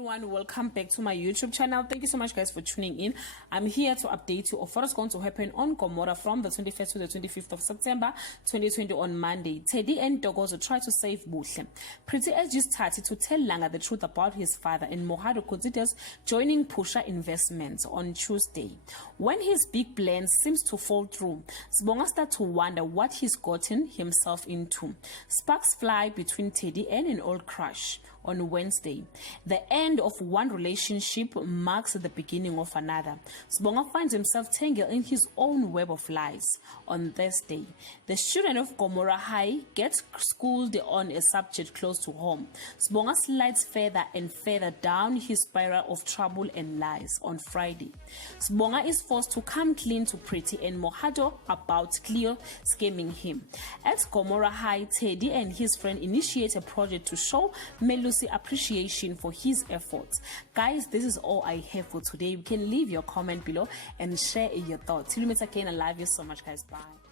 everyone, welcome back to my YouTube channel. Thank you so much guys for tuning in. I'm here to update you of what is going to happen on Gomora from the 21st to the 25th of September 2020 on Monday. Teddy and Dogozo try to save Buhle. Pretty urges Tati to tell Langa the truth about his father, and Mohado considers joining Pusha Investments on Tuesday. When his big plan seems to fall through, Sibonga starts to wonder what he's gotten himself into. Sparks fly between Teddy and an old crush on Wednesday. The end of one relationship marks the beginning of another. Sibonga finds himself tangled in his own web of lies. On Thursday, the student of Gomora High gets schooled on a subject close to home. Sibonga slides further and further down his spiral of trouble and lies. On Friday, Sibonga is forced to come clean to Pretty and Mohado about Cleo scamming him. At Gomora High, Teddy and his friend initiate a project to show Melusi appreciation for his efforts. Guys, this is all I have for today. You can leave your comment below and share your thoughts. Till we meet again, I love you so much guys. Bye.